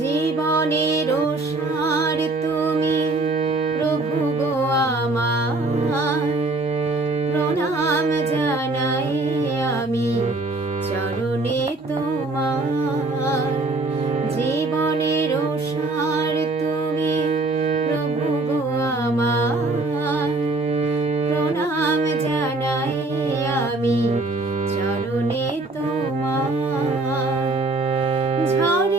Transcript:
জীবনের সার তুমি প্রভু গো আমার, প্রণাম জানাই আমি চরণে তোমার। জীবনের সার তুমি প্রভু গো আমার, প্রণাম জানাই আমি চরণে তোমার। ঝড়